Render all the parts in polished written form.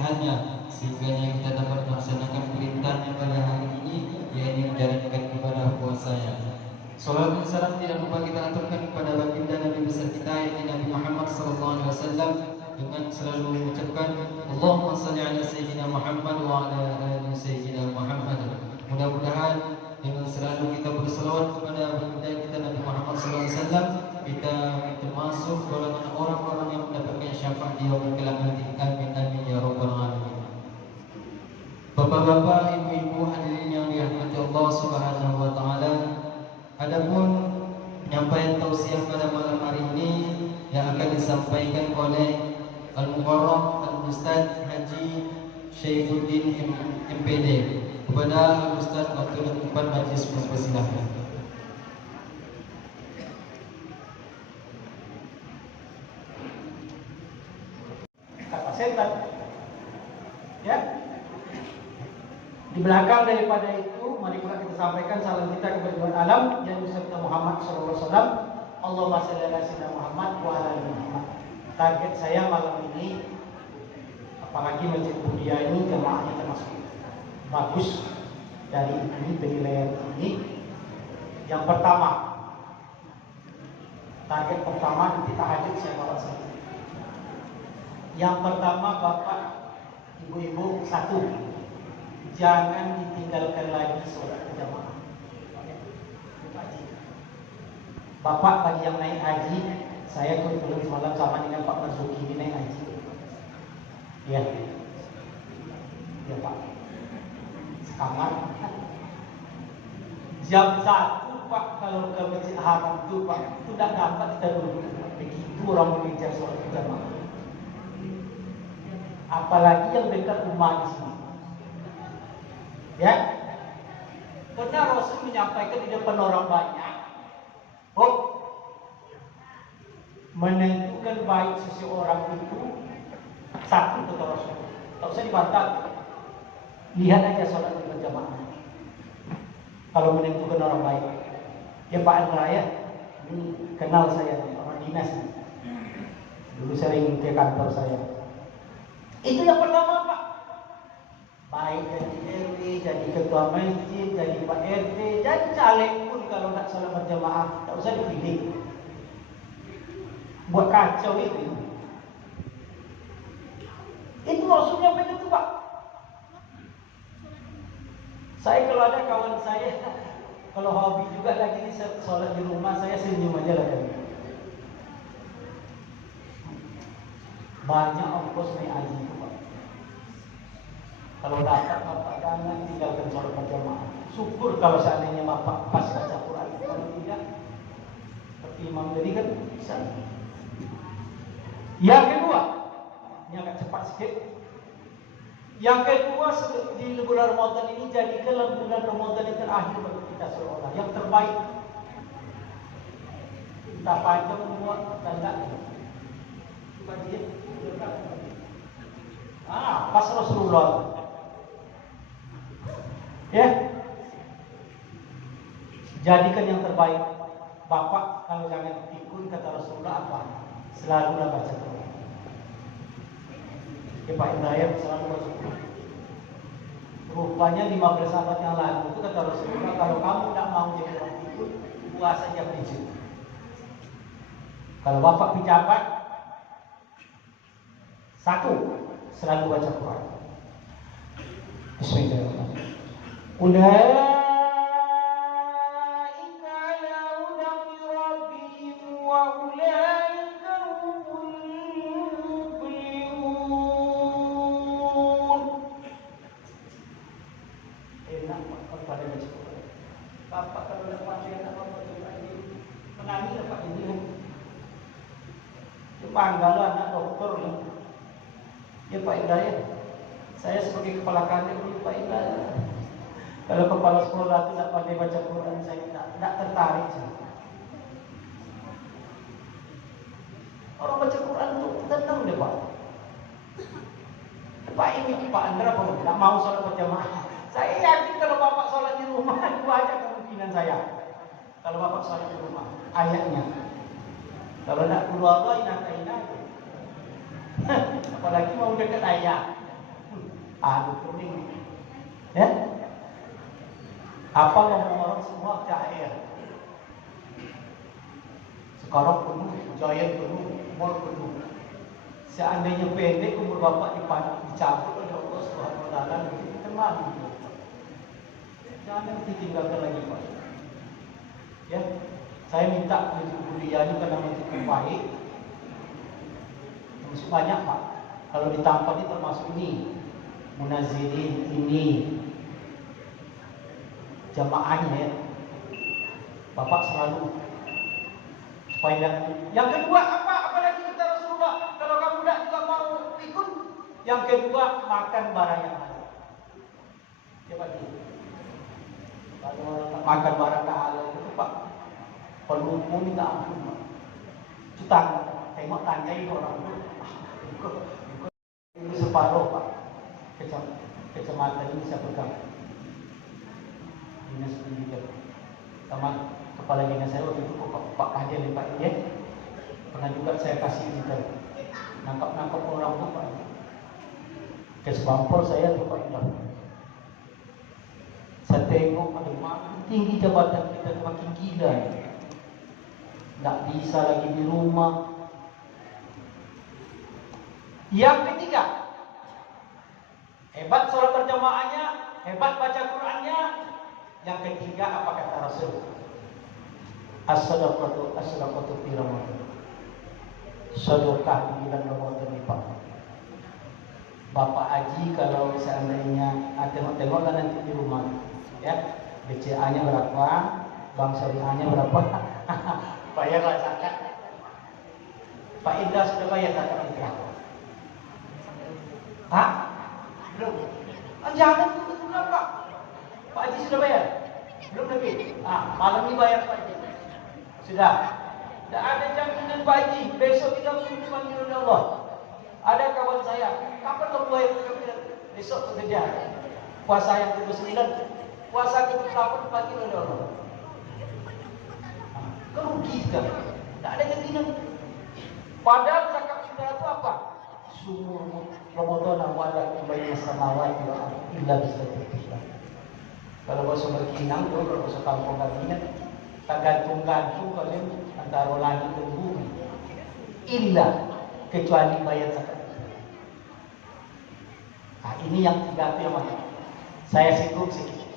nasihatnya, sehingga kita dapat melaksanakan perintahnya pada hari ini, yaitu menjalankan ibadah puasanya. Salawat dan salam tidak lupa kita aturkan kepada baginda Nabi besar kita, yaitu Nabi Muhammad SAW, dengan selalu mengucapkan Allahumma salli ala Sayyidina Muhammad wa ala ali Sayyidina Muhammad. Mudah-mudahan dengan selalu kita berselawat kepada baginda kita Nabi Muhammad SAW, kita termasuk golongan orang-orang yang mendapatkan syafaat di yaumul qiyamah. Amin amin ya rabbal alamin. Bapak-bapak, ibu-ibu hadirin yang dirahmati Allah Subhanahu wa taala, adapun penyampaian tausiah pada malam hari ini yang akan disampaikan oleh Al-Mukarram Al-Ustaz Haji Syaifuddin MPD kepada Al-Ustaz Abdul Muhammad Majlis Persilakan. Kata setan, ya. Di belakang daripada itu, mari kita sampaikan salam kita kepada Tuhan alam yang Nabi Muhammad SAW. Allahumma shalli ala sayyidina Muhammad wa ala ali Muhammad. Target saya malam ini, apalagi Masjid Budia ini jemaahnya termasuk bagus dari ini penilaian ini. Yang pertama, target pertama di tahajud saya bawa satu. Yang pertama, bapak, ibu-ibu, satu, jangan ditinggalkan lagi sholat berjamaah. Bapak bagi yang naik haji, saya kebetulan semalam sama dengan Pak Marzuki ini naik haji. Ya, ya Pak. Sekamar. Jam 1 Pak kalau ke Masjid Haram itu Pak, itu tidak dapat kita duduk. Begitu orang mengejar sholat berjamaah. Apalagi yang dekat rumah di sini. Ya, karena Rasul menyampaikan di depan orang banyak, menentukan baik seseorang itu satu kata Rasul. Tak usah dibantah. Lihat aja sholat berjamaah. Kalau menentukan orang baik, ya Pak Anraya, ini kenal saya, orang dinas. Dulu sering ke kantor saya. Itu yang pertama Pak. Baik jadi RW, jadi ketua masjid, jadi Pak RT, jadi caleg pun kalau nak sholat berjamaah, tak usah dipilih. Buat kacau itu. Itu maksudnya begitu Pak. Saya kalau ada kawan saya, kalau hobi juga lagi ini sholat di rumah, saya senyum aja lah kan. Banyak ongkos naik haji itu Pak. Kalau dapat Bapak jangan tinggalkan sholat berjamaah. Syukur kalau seandainya Bapak pas baca Quran. Kalau tidak, seperti Imam tadi kan bisa. Yang kedua, ini agak cepat sedikit. Yang kedua, di bulan Ramadan ini jadikanlah bulan Ramadan yang terakhir bagi kita seolah yang terbaik. Entah panjang umur dan enggak. Coba dia. Pas Rasulullah. Ya. Jadikan yang terbaik. Bapak kalau jangan pikun kata Rasulullah apa? Selalulah baca Quran. Ya Pak Ibrahim selalu baca Quran. Rupanya 15 abad yang lalu itu kata Rasulullah, kalau kamu tidak mau jadi orang pikun, puasa jam 7. Kalau Bapak pejabat, satu, selalu baca Quran. Bismillahirrahmanirrahim. Ulaika ala hudan min rabbihim wa ulaika humul muflihun. Enak Pak pada baca Quran. Bapak kalau nak baca anak Bapak ini menangis Pak ini. Bangga lah anak dokter lah. Ya Pak Hidayat, saya sebagai kepala kantor Pak Hidayat, kalau kepala sekolah itu tidak pandai baca Quran, saya tidak tertarik. Orang baca Quran itu tenang deh Pak. Pak ini Pak Andra Pak tidak mau sholat berjamaah. Saya yakin kalau Bapak sholat di rumah itu aja kemungkinan saya. Kalau Bapak sholat di rumah, ayatnya. Kalau tidak keluar Allah, ingat. Apalagi mau dekat ayah. Aduh kuning. Ya? Apa ngomong orang semua cair. Sekarang penuh, Giant penuh, mall penuh. Seandainya pendek umur bapak dicabut oleh Allah Subhanahu wa taala, kita malu. Jangan ditinggalkan lagi Pak. Ya, saya minta untuk kuliahnya karena untuk baik. Masih banyak Pak. Kalau ditampal ini termasuk ini, munazirin ini, jamaahnya ya. Bapak selalu supaya yang kedua apa lagi kata Rasulullah, kalau kamu tidak juga mau ikut, yang kedua makan barang yang halal. Coba gitu. Kalau orang makan barang yang halal itu Pak, pelumu minta ampun Pak. Cutang, tengok tanya itu orang itu. Ini separuh Pak. Kecamatan ini saya pegang. Dinas pendidikan. Sama kepala dinas saya waktu itu Pak Hadir Pak Iyen. Pernah juga saya kasih juga nangkap orang tuh Pak. Kesbampol saya tuh Pak Iyen. Saya tengok ada makin tinggi jabatan kita makin gila. Tidak bisa lagi di rumah. Yang ketiga, hebat sholat berjamaahnya, hebat baca Qur'annya. Yang ketiga apa kata Rasul? As-sadaqatu fi Ramadan. Sedekah di bulan Ramadan ini Pak. Bapak Haji kalau seandainya tengok-tengoklah nanti di rumah, ya BCA-nya berapa, Bank Syariahnya berapa, bayarlah zakat. Pak Indra sudah bayar zakat fitrah? Hah? Belum? Jangan betul Pak. Pak Haji sudah bayar? Belum lagi? Malam ini bayar Pak Haji. Sudah. Tidak ada jaminan Pak Haji. Besok kita mungkin dipanggil oleh Allah. Ada kawan saya, kapan lo bayar? Besok bekerja. Puasa yang ke-9, puasa ke-8 dipanggil oleh Allah. Kerugi kita. Tidak ada jaminan. Padahal zakat fitrah itu apa? Sumur Ramadan wala bayna samawati wa ardi illa bisabatillah. Kalau bahasa berkinang tu, kalau bahasa kampung kami tak gantung-gantung kalian antara langit dan bumi. Illa kecuali bayar zakat. Ini yang tiga itu yang mana? Saya singgung sedikit.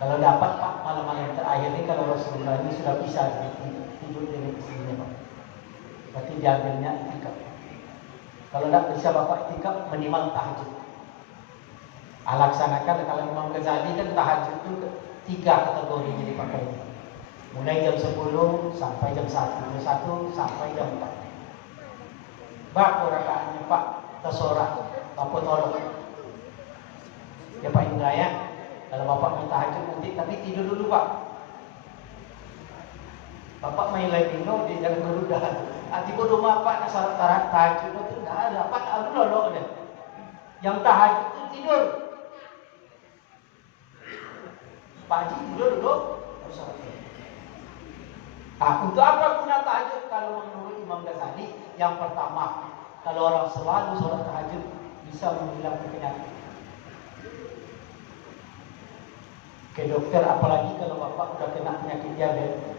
Kalau dapat Pak malam-malam terakhir ini kalau Rasulullah ini sudah bisa tidur dengan istrinya Pak. Berarti diambilnya itikaf. Kalau tidak bisa Bapak itikaf minimal tahajud. Laksanakan kalau Imam Ghazali kan tahajud itu 3 kategorinya dipakai. Mulai jam 10 sampai jam 1, jam 1 sampai jam 4. Berapa rakaatnya Pak? Tersorah, Bapak tolong. Ya Pak Indra ya. Kalau Bapak mau tahajud nanti tapi tidur dulu Pak. Bapak main Ladino di jangan gerudah. Tiba rumah Pak nak salat tahajud itu dah ada Pak tak lolok dia. Yang tahajud itu tidur. Pak Haji tidur dulu. Untuk apa guna tahajud? Kalau menurut Imam Ghazali, yang pertama, kalau orang selalu sholat tahajud bisa menghilangkan penyakit. Ke dokter, apalagi kalau Bapak sudah kena penyakit diabetes.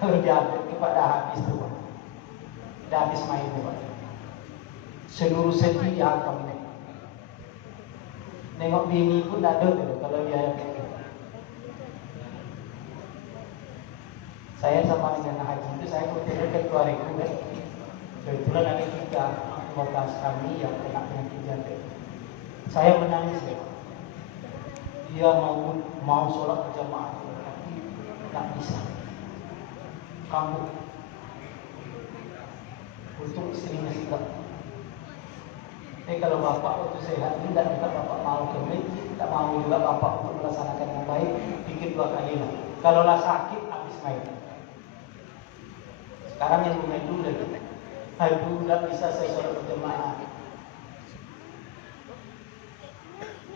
Kalau diabetes itu pada habis tuh Pak. Dah habis main tuh Pak. Seluruh sendi dihantam nih. Nengok bini pun ada tuh kalau dia saya sama dengan haji itu saya kebetulan ketua rekom kan. Kebetulan ada 15 kami yang kena penyakit jantung. Saya menangis ya. Dia mau sholat berjamaah tapi tak bisa. Kamu untuk istrinya sikap. Kalau bapak waktu sehat ini tidak juga bapak mau ke masjid, tidak mau juga bapak untuk melaksanakan yang baik, pikir 2 kali lah. Kalaulah sakit habis main. Sekarang yang main dulu lagi. Aduh, tidak bisa saya sholat berjamaah.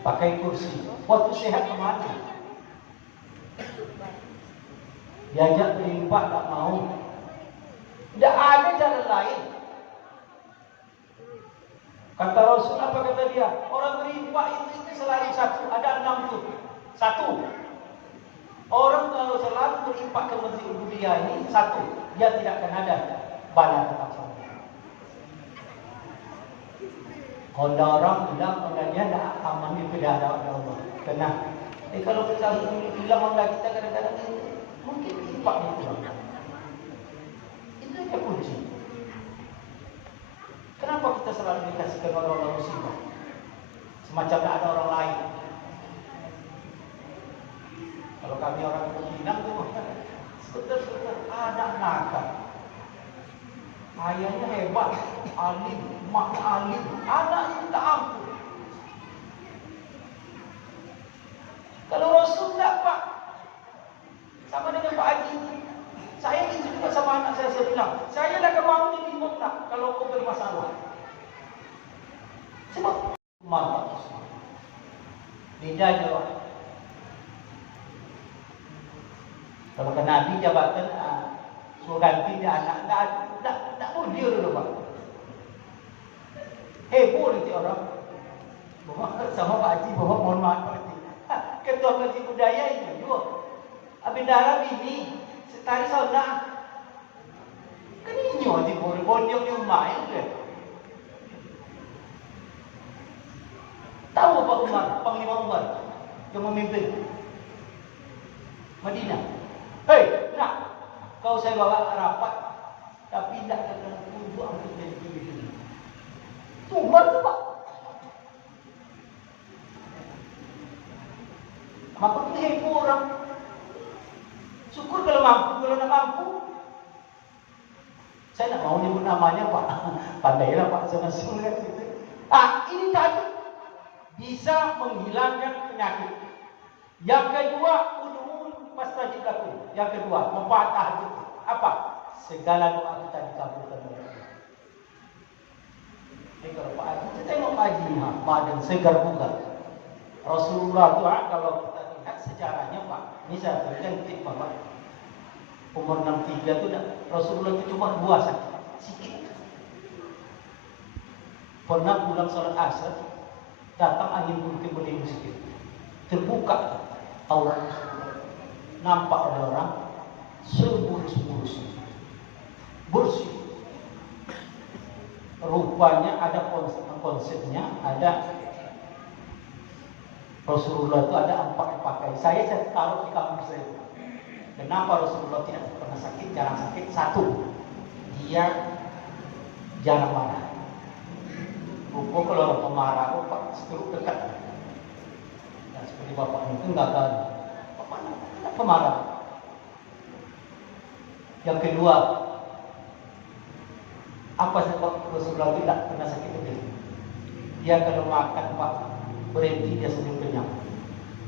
Pakai kursi. Waktu sehat kemana? Diajak berlimpah tak mau. Tidak ada jalan lain. Kata Rasul, apa kata dia? Orang berinfak itu selalu satu, ada 6 tuh. Satu, orang kalau selalu berinfak ke Masjid Ubudiyah ini, satu, dia tidak akan ada bala tetap saja. Kalau ada orang bilang, dia tidak aman itu dah ada Allah. Kena. Kalau kita bilang Allah kita kadang-kadang ini, mungkin infaknya kurang. Itu yang kunci. Kenapa kita selalu dikasihkan orang-orang musibah? Semacam tak ada orang lain. Kalau kami orang Minang tu, sebentar-sebentar anak nakal. Ayahnya hebat, alim, maknya alim, anaknya tak ampun. Kalau Rasul tak Pak, sama dengan Pak Haji. Saya itu juga sama anak saya bilang, saya dah mau jadi imam tak kalau kau bermasalah. Sebab mantap. Beda je. Kalau ke Nabi jabatan suruh ganti dia anak, tak boleh dulu Pak. Heboh nanti orang. Bawa sama Pak Haji, bawa mohon maaf Pak Haji. Ketua Majlis Budaya itu juga. Abindara bini, setari saudara. Kan ini Haji boleh bonyok di rumah itu. Tahu Pak Umar, Panglima Umar yang memimpin Madinah. Hei, nak, kau saya bawa rapat, tapi tidak akan tunjuk untuk jadi pemimpin. Itu Umar tu Pak. Maka itu heboh orang. Syukur kalau mampu, kalau nak mampu. Saya nak mau nyebut namanya Pak. Pandailah Pak sama semua. Ini tadi bisa menghilangkan penyakit. Yang kedua, udhun pastajib lakum. Yang kedua, membaca hati. Apa? Segala doa kita dikabulkan oleh Allah. Jadi kalau Pak Haji, kita tengok Pak Haji badan segar bugar. Rasulullah itu kalau kita lihat sejarahnya Pak, ini saya berikan tip Bapak. Umur 63 itu Rasulullah itu cuma 2 sakit, sikit. Pernah pulang sholat asar, datang angin bertiup sedikit, terbuka aurat Rasulullah, nampak ada orang seburus-burus, bersih. Rupanya ada konsepnya, ada Rasulullah itu ada 4 pakai. Saya taruh di kampung saya. Kenapa Rasulullah tidak pernah sakit, jarang sakit? Satu, dia jarang marah. Rupa kalau orang pemarah, Pak seteruk dekat. Dan seperti Bapak itu enggak tahu. Bapak tidak pemarah. Yang kedua, apa sebab Rasulullah tidak pernah sakit itu? Dia kalau makan Pak berhenti dia senyum kenyang.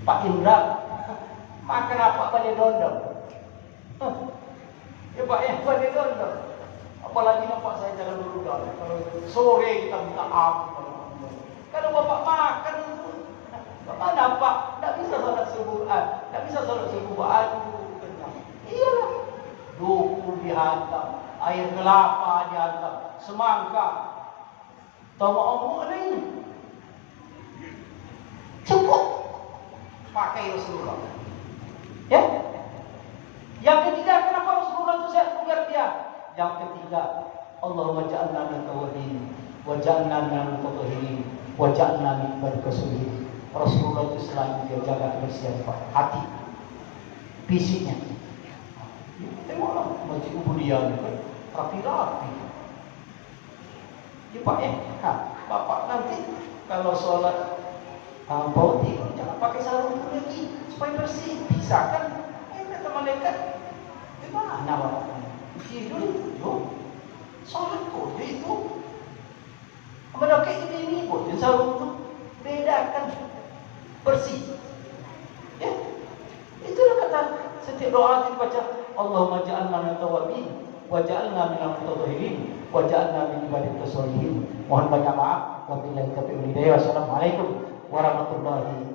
Pak Indra makan apa balik dondong? Ya Pak ya balik dondong. Apalagi nampak saya jalan dulu dah. Kalau sore kita minta ampun. Kalau Bapak makan itu, Bapak nampak tak bisa salat subuh, tak bisa salat subuh. Aduh kenyang. Iyalah. Duku dihantam, air kelapa dihantam, semangka. Tahu omong ini. Cukup pakai Rasulullah. Ya. Yang ketiga, kenapa Rasulullah itu sehat bugar dia? Yang ketiga, Allahumma ja'alna min tawabin, wa ja'alna min mutahhirin, wa ja'alna min ibadika sholihin. Rasulullah itu selalu dia jaga kebersihan hati, fisiknya. Tengoklah Masjid Ubudiyah kan rapi-rapi. Ya Pak ya, Bapak nanti kalau sholat bauti, jangan pakai sarung lagi supaya bersih. Bisa kan? Kata malaikat, gimana Bapak? Tidur, yuk, sholat kode itu. Mereka ini kode sarung itu bedakan bersih. Ya, itulah kata setiap doa dibaca. Allahumma ja'alna min tawabin, wa ja'alna min al-mutatahhirin, wa ja'alna min ibadika sholihin. Mohon banyak maaf. Wabillahi taufiq wal hidayah. Wassalamualaikum warahmatullahi wabarakatuh.